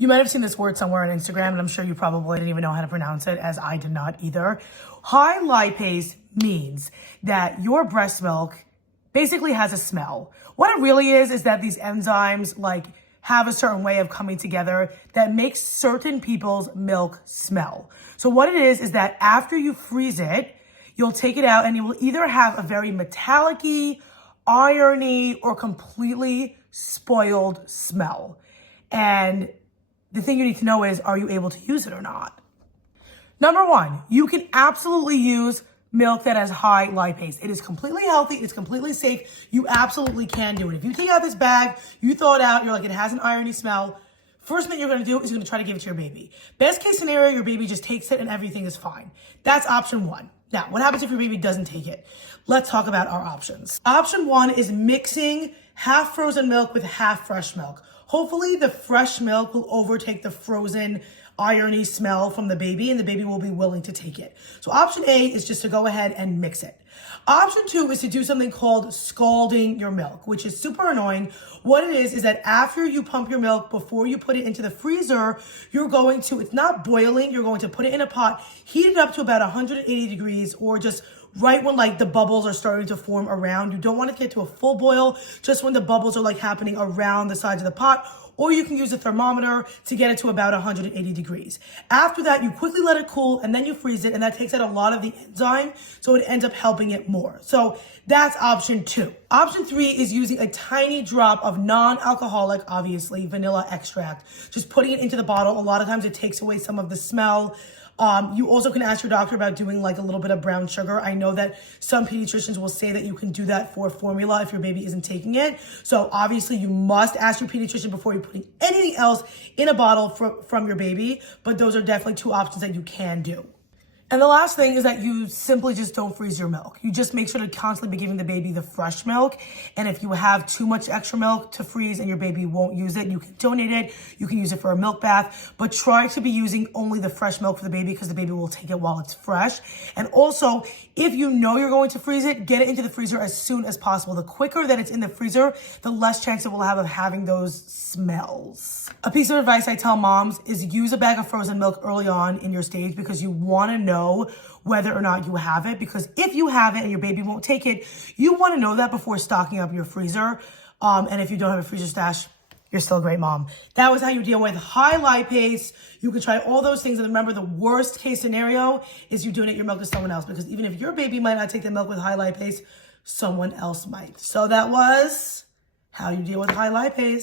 You might have seen this word somewhere on Instagram, and I'm sure you probably didn't even know how to pronounce it, as I did not either. High lipase means that your breast milk basically has a smell. What it really is that these enzymes have a certain way of coming together that makes certain people's milk smell. So what it is that after you freeze it, you'll take it out and it will either have a very metallic-y, irony, or completely spoiled smell. And the thing you need to know is, are you able to use it or not? Number one, you can absolutely use milk that has high lipase. It is completely healthy. It's completely safe. You absolutely can do it. If you take out this bag, you throw it out, you're like, it has an irony smell. First thing you're going to do is you're going to try to give it to your baby. Best case scenario, your baby just takes it and everything is fine. That's option one. Now, what happens if your baby doesn't take it? Let's talk about our options. Option one is mixing half frozen milk with half fresh milk. Hopefully the fresh milk will overtake the frozen irony smell from the baby and the baby will be willing to take it. So option A is just to go ahead and mix it. Option two is to do something called scalding your milk, which is super annoying. What it is that after you pump your milk, before you put it into the freezer, you're going to, it's not boiling, you're going to put it in a pot, heat it up to about 180 degrees or just right when the bubbles are starting to form around. You don't want to get to a full boil, just when the bubbles are happening around the sides of the pot. Or you can use a thermometer to get it to about 180 degrees. After that, you quickly let it cool and then you freeze it, and that takes out a lot of the enzyme, so it ends up helping it more. So that's option two. Option three is using a tiny drop of non-alcoholic, obviously, vanilla extract. Just putting it into the bottle. A lot of times it takes away some of the smell. You also can ask your doctor about doing a little bit of brown sugar. I know that some pediatricians will say that you can do that for formula if your baby isn't taking it. So obviously you must ask your pediatrician before you're putting anything else in a bottle from your baby, but those are definitely two options that you can do. And the last thing is that you simply just don't freeze your milk. You just make sure to constantly be giving the baby the fresh milk. And if you have too much extra milk to freeze and your baby won't use it, you can donate it. You can use it for a milk bath, but try to be using only the fresh milk for the baby because the baby will take it while it's fresh. And also, if you know you're going to freeze it, get it into the freezer as soon as possible. The quicker that it's in the freezer, the less chance it will have of having those smells. A piece of advice I tell moms is use a bag of frozen milk early on in your stage because you want to know whether or not you have it, because if you have it and your baby won't take it, you want to know that before stocking up your freezer. And if you don't have a freezer stash, you're still a great mom. That was how you deal with high lipase. You can try all those things. And remember, the worst case scenario is you donate your milk to someone else, because even if your baby might not take the milk with high lipase, someone else might. So that was how you deal with high lipase.